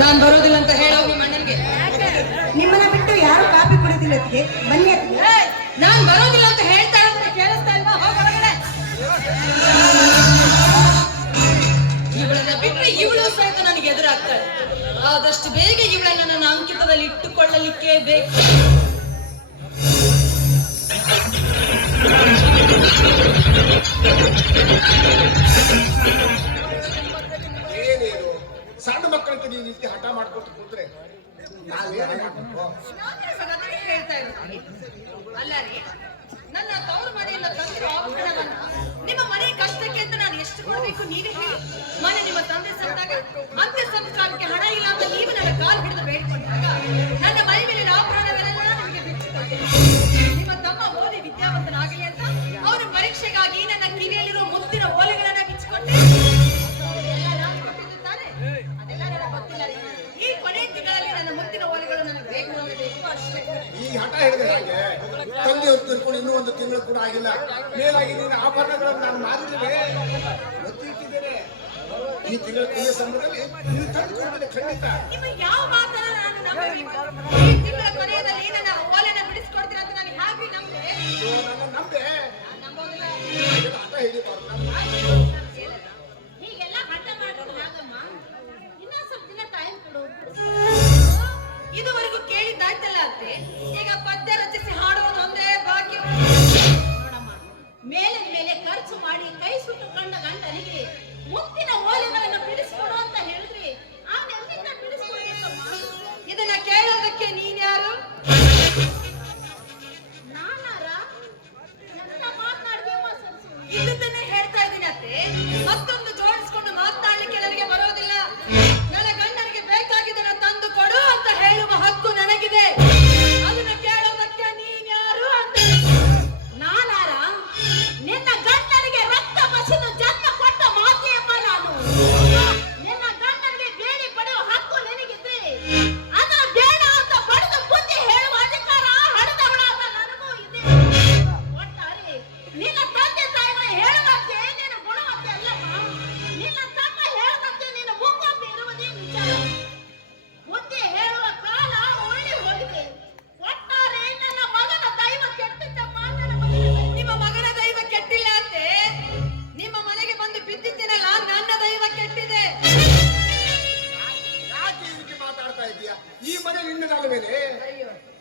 ನಾನು ಬರೋದಿಲ್ಲ ಅಂತ ಹೇಳೋ ಮಣ್ಣಿಗೆ ನಿಮ್ಮನ್ನ ಬಿಟ್ಟು ಯಾರು ಕಾಪಿ ಕುಡಿದಿಲ್ಲ ಅತ್ತಿಗೆ? ಬನ್ನಿ ಅತ್ತಿಗೆ. ನಾನು ಬರೋದಿಲ್ಲ ಅಂತ ಹೇಳ್ತಾ ಇರೋದನ್ನ ಕೇಳಿಸ್ತಾ ಹೋಗ ಹೊರಗಡೆ. ಇವಳನ್ನ ಬಿಟ್ಟರೆ ಇವಳು ಸಹಿತ ನನಗೆ ಎದುರಾಗ್ತಾಳೆ. ಆದಷ್ಟು ಬೇಗ ಇವಳನ್ನ ನನ್ನ ಅಂಕಿತದಲ್ಲಿ ಇಟ್ಟುಕೊಳ್ಳಲಿಕ್ಕೆ ಬೇಕು. ಕೊಟ್ಟು ಕೂತ್ರೆ. ಹೇಳ್ತಾ ಇರೋದು ಅಲ್ಲ ರೀ ನನ್ನ ತವರು ಮನೆಯಿಂದ ತಂದಿರೋ ಆಭರಣವನ್ನ ನಿಮ್ಮ ಮನೆ ಕಷ್ಟಕ್ಕೆ ಅಂತ ನಾನು ಎಷ್ಟು ಕೊಡಬೇಕು ನೀವೇ ಹೇಳಿ. ಮನೆ ನಿಮ್ಮ ತಂದೆ ಸತ್ತಾಗ ಅಂತ್ಯ ಸಂಸ್ಕಾರಕ್ಕೆ ಹಣ ಇಲ್ಲ ಅಂತ ನೀವು ನನ್ನ ಕಾಲು ಹಿಡಿದು ಬೇಡಿಕೊಂಡಾಗ ನನ್ನ ಮನೆ ಮೇಲಿನ ಆಭರಣಗಳೆಲ್ಲ ನಿಮಗೆ ಬಿಚ್ಚಿಕೊಟ್ಟೆ ನಿಮ್ಮ ತಮ್ಮ ಓದಿ ವಿದ್ಯಾವಂತನಾಗಲಿ ಅಂತ ಅವರ ಪರೀಕ್ಷೆಗಾಗಿ ನನ್ನ ಕಿವಿಯಲ್ಲಿ ಈ ಹಠ ಹೇಳಿದೆ ಹಾಗೆ ತಂದೆಯವರು ತಿಳ್ಕೊಂಡು ಇನ್ನೂ ಒಂದು ತಿಂಗಳು ಕೂಡ ಆಗಿಲ್ಲ. ಮೇಲಾಗಿ ನೀನು ಆಭರಣಗಳನ್ನು ನಾನು ಮಾರಿದ್ದೇನೆ. ಈ ತಿಂಗಳ ಕೊನೆಯ ಸಮಯದಲ್ಲಿ ನೀನು ತಂದುಕೊಂಡಿದ್ದೆ ಖಂಡಿತ. ನಂಬೆ.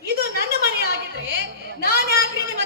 ಇದು ನನ್ನ ಮನೆ ಆಗಿದ್ರೆ ನಾನು ಆಗ್ರಿ ನಿಮ್ಮ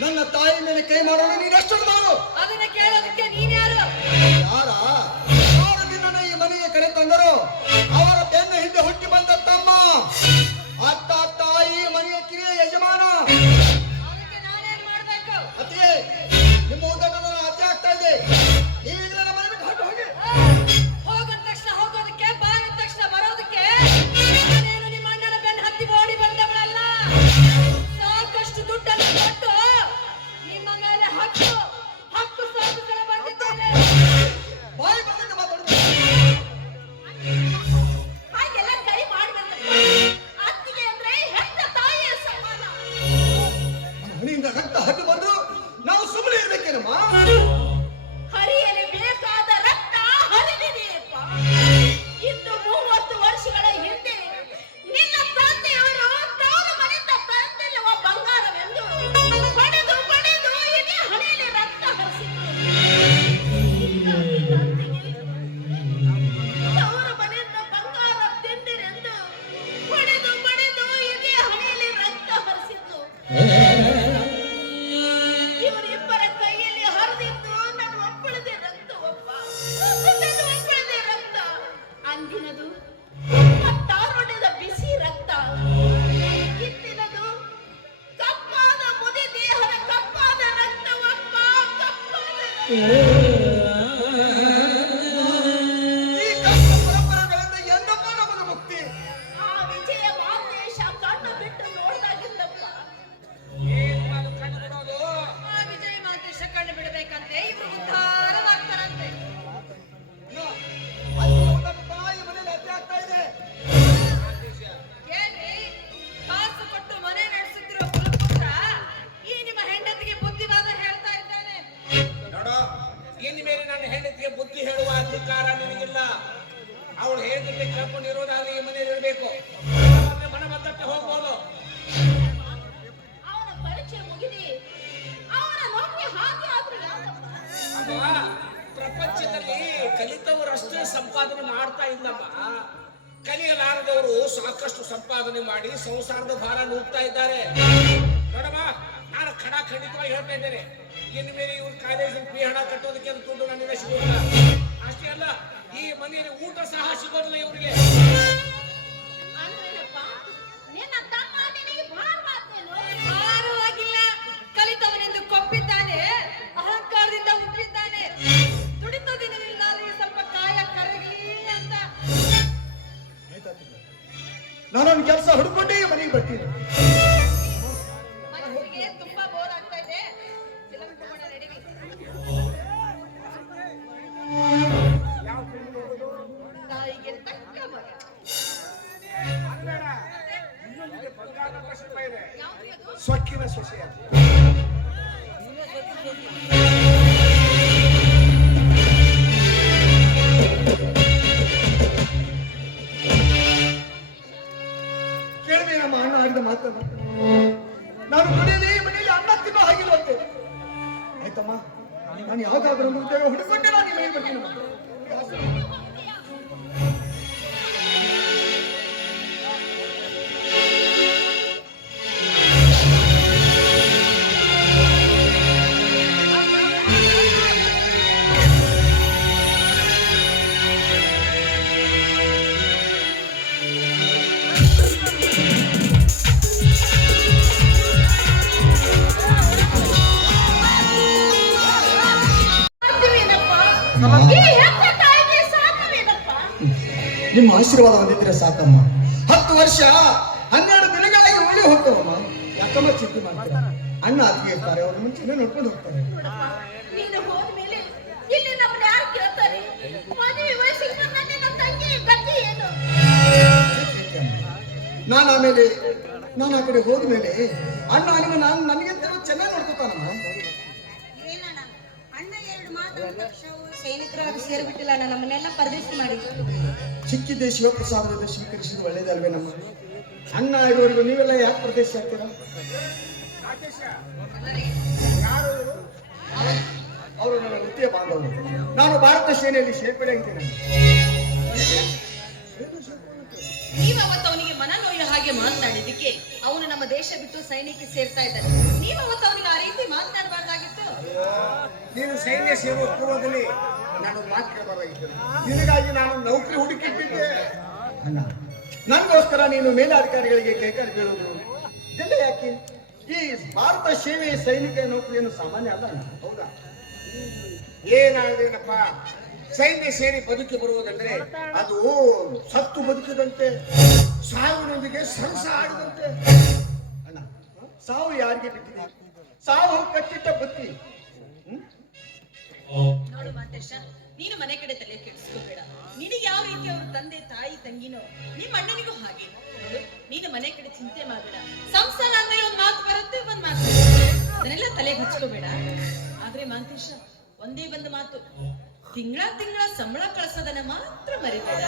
ನನ್ನ ತಾಯಿ ಮೇಲೆ ಕೈ ಮಾಡೋಣ ನೀನು ಎಷ್ಟು ಅದನ್ನ ಕೇಳೋದಕ್ಕೆ ನೀನ್ಯಾರು ಅಂದಿನದು ತಾರುಣ್ಯದ ಬಿಸಿ ರಕ್ತ. ಕಪ್ಪಾದ ಮುದಿ ದೇಹದ ಕಪ್ಪಾದ ರಕ್ತವಪ್ಪ ಕಪ್ಪಾದ. ನನ್ನ ಹೆಂಡತಿಗೆ ಬುದ್ಧಿ ಹೇಳುವ ಅಧಿಕಾರ ನಿನಗಿಲ್ಲ. ಅವಳು ಹೇಳಿದ್ರೆ ಕೇಳ್ಕೊಂಡಿರೋದಾದ್ರೆ ಈ ಮನೇಲಿ ಇರಬೇಕು. ಮನ ಬಂದಕ್ಕೆ ಹೋಗ್ಬೋದು. ಪ್ರಪಂಚದಲ್ಲಿ ಕಲಿತವರಷ್ಟೇ ಸಂಪಾದನೆ ಮಾಡ್ತಾ ಇಲ್ಲಮ್ಮ ಕಲಿಯಲಾರದವರು ಸಾಕಷ್ಟು ಸಂಪಾದನೆ ಮಾಡಿ ಸಂಸಾರದ ಭಾರ ನೂಗ್ತಾ ಇದ್ದಾರೆ. ನೋಡಮ್ಮ ನಾನು ಖಡ ಖಂಡಿತವಾಗಿ ಹೇಳ್ತಾ ಇದ್ದೇನೆ. ಇನ್ನು ಮೇಲೆ ಇವ್ರ ಕಾಲೇಜಿನ ಫೀ ಹಣ ಕಟ್ಟೋದಕ್ಕೆ ಅಂತ ದುಡ್ಡು ನಾನು ಸಿಗೋದಿಲ್ಲ ಅಷ್ಟೇ ಅಲ್ಲ, ಈ ಮನೆಯಲ್ಲಿ ಊಟ ಸಹ ಸಿಗೋದಿಲ್ಲ ಇವರಿಗೆ. ಸೊಕ್ಕಿನ ಸೊಸೆ. ಕೇಳಿದೆ ನಮ್ಮ ಅಣ್ಣ ಆಡಿದ ಮಾತನ್ನ. ನಾನು ದುಡಿಯಲಿ ಮನೆಯಲ್ಲಿ ಅನ್ನ ತಿನ್ನೋ ಹಾಗಿರುವಂತೆ ಆಯ್ತಮ್ಮ ನಾನು ಯಾವ್ದಾದ್ರು ಒಂದು ಉದ್ಯೋಗ ಹುಡುಕೊಂಡೆ ನಾನು ಈ ಮನೆಗೆ ನಿಮ್ಮ ಆಶೀರ್ವಾದ ಹೊಂದಿದ್ರೆ ಸಾಕಮ್ಮ. ಹತ್ತು ವರ್ಷ ಹನ್ನೆರಡು ದಿನಗಳಾಗಿ ಉಳಿ ಹೋಗ್ತವಮ್ಮ. ಯಾಕಮ್ಮ ಚಿಂತೆ ಮಾಡ್ತಾರೆ? ಅಣ್ಣ ಅತ್ತಿಗೆ ಇರ್ತಾರೆ ಅವ್ರ ಮುಂಚೆನೆ ನೋಡ್ಕೊಂಡು ಹೋಗ್ತಾರೆ. ನೀನು ನಿನ್ನ ಆಮೇಲೆ ನಾನು ಆ ಕಡೆ ಹೋದ್ಮೇಲೆ ಅಣ್ಣ ನಿಮ್ಮ ನಾನು ನನಗೆ ಚೆನ್ನಾಗಿ ನೋಡ್ಕೊತಾನಮ್ಮ. ಏನಣ್ಣ? ಅಣ್ಣ ಎರಡು ಮಾತಾಡಿದ ತಕ್ಷಣ ಸೈನಿಕರು ಅದು ಸೇರಿಬಿಟ್ಟಿಲ್ಲ ಅಣ್ಣ. ನಮ್ಮನ್ನೆಲ್ಲ ಪರದೇಶಿ ಮಾಡಿ ಸಿಕ್ಕಿದ್ದೆ ಶಿವಪ್ರಸಾದದಿಂದ ಸ್ವೀಕರಿಸಿದ ಒಳ್ಳೇದಲ್ವೇ ನಮ್ಮ ಅಣ್ಣ ಇರೋರಿಗೂ ನೀವೆಲ್ಲ ಯಾಕೆ ಪ್ರದೇಶ ಆಗ್ತೀರಾ ಅವರು ನನ್ನ ವೃತ್ತಿಯ ಬಾಂಧವರು ನಾನು ಭಾರತ ಸೇನೆಯಲ್ಲಿ ಸೇರ್ಪಡೆ ಅಂತೀನಿ ನೀವು ಅವತ್ತು ಅವನಿಗೆ ಮನನೋಯ ಹಾಗೆ ಮಾತನಾಡಿದ್ದಕ್ಕೆ ಅವನು ನಮ್ಮ ದೇಶ ಬಿಟ್ಟು ಸೈನ್ಯಕ್ಕೆ ಸೇರ್ತಾ ಇದ್ದಾನೆ. ನೀವು ಅವತ್ತು ಅವನಿಗೆ ಆ ರೀತಿ ಮಾತನಾಡಬಾರ್ದಾಗಿತ್ತು? ನೀನು ಸೈನ್ಯ ಸೇರುವ ಪೂರ್ವದಲ್ಲಿ ನಿನಗಾಗಿ ನಾನು ನೌಕರಿ ಹುಡುಕಿಟ್ಟಿದ್ದೆ ಅಣ್ಣ ನನಗೋಸ್ಕರ ನೀನು ಮೇಲಾಧಿಕಾರಿಗಳಿಗೆ ಕೈಕಾಲು ಬೀಳುವುದು. ಇದೆಲ್ಲ ಯಾಕೆ? ಈ ಭಾರತ ಸೇವೆ ಸೈನಿಕ ನೌಕರಿಯನ್ನು ಸಾಮಾನ್ಯ ಅಲ್ಲ ಹೌದಾ? ಏನಾಗದೇನಪ್ಪ ಸೈನ್ಯ ಸೇರಿ ಬದುಕಿ ಬರುವುದಂದ್ರೆ ಅದು ಸತ್ತು ಬದುಕಿದಂತೆ, ಸಾವಿನೊಂದಿಗೆ ಸರಸ ಆಡಿದಂತೆ. ಅಣ್ಣ, ಸಾವು ಯಾರಿಗೆ ಬಿಟ್ಟಿದೆ? ಸಾವು ಕಟ್ಟಿಟ್ಟ ಬತ್ತಿ. ಹ್ಮ್? ನೋಡು ಮಾತೇಶ ನೀನು ಮನೆ ಕಡೆ ತಲೆ ಕೆಡಿಸ್ಕೋಬೇಡ. ನಿನಗೆ ಯಾವ ರೀತಿ ಅವ್ರ ತಂದೆ ತಾಯಿ ತಂಗಿನೋ ನಿಮ್ಮ ಅಣ್ಣನಿಗೂ ಹಾಗೆ ನೀನು ಮನೆ ಕಡೆ ಚಿಂತೆ ಮಾಡಬೇಡ. ಸಂಸಾರ ಅಂದ್ರೆ ಒಂದ್ ಮಾತು ಬರುತ್ತೆ ಒಂದ್ ಮಾತು. ಅದನ್ನೆಲ್ಲ ತಲೆಗೆ ಹಚ್ಕೋಬೇಡ. ಆದ್ರೆ ಮಾಂತೇಶ ಒಂದೇ ಬಂದ ಮಾತು. ತಿಂಗಳ ತಿಂಗಳ ಸಂಬಳ ಕಳ್ಸೋದನ್ನ ಮಾತ್ರ ಮರಿಬೇಡ.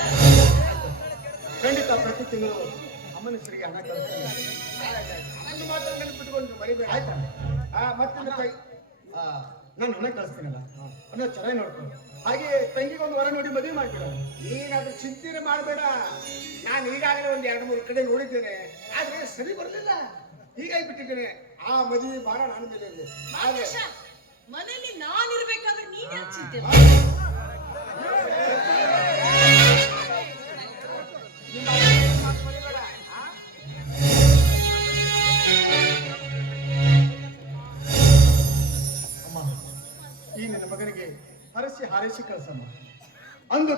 ಖಂಡಿತ ಪ್ರತಿ ತಿಂಗಳು ಅಮ್ಮನ ಹೆಸರಿಗೆ ಹಣ ಕಳಿಸ್ತೀನಿ. ನನ್ನ ಮಾತನ್ನು ನೆನಪಿಟ್ಕೊಂಡು ಮರಿಬೇಡ. ಆಯ್ತಾ? ಆ, ನಾನು ಹಣ ಕಳಿಸ್ತೀನಲ್ಲ. ಅನ್ನೋ ಚೆನ್ನಾಗಿ ನೋಡ್ಕೊಂಡು. ಹಾಗೆ ತಂಗಿಗೆ ಒಂದು ವರ ನೋಡಿ ಮದುವೆ ಮಾಡ್ಬಿಡ ನೀನದು ಚಿಂತನೆ ಮಾಡಬೇಡ. ನಾನು ಈಗಾಗಲೇ ಒಂದು ಎರಡು ಮೂರು ಕಡೆ ನೋಡಿದ್ದೇನೆ. ಆದ್ರೆ ಸರಿ ಬರಲಿಲ್ಲ. ಹೀಗಾಗಿ ಬಿಟ್ಟಿದ್ದೇನೆ ಆ ಮದುವೆ ಭಾರ ನಾನು ಮೇಲೆ ಮನೆಯಲ್ಲಿ ಆದ್ರೆ ನಾನು ನಾನಿರ್ಬೇಕಾದ್ರೆ ನೀನ್ ಯಾಕೆ ಚಿಂತೆ ಹರಸಿ ಹಾರೈಸಿ ಕಳಿಸಮ್ಮ. ಅಂದು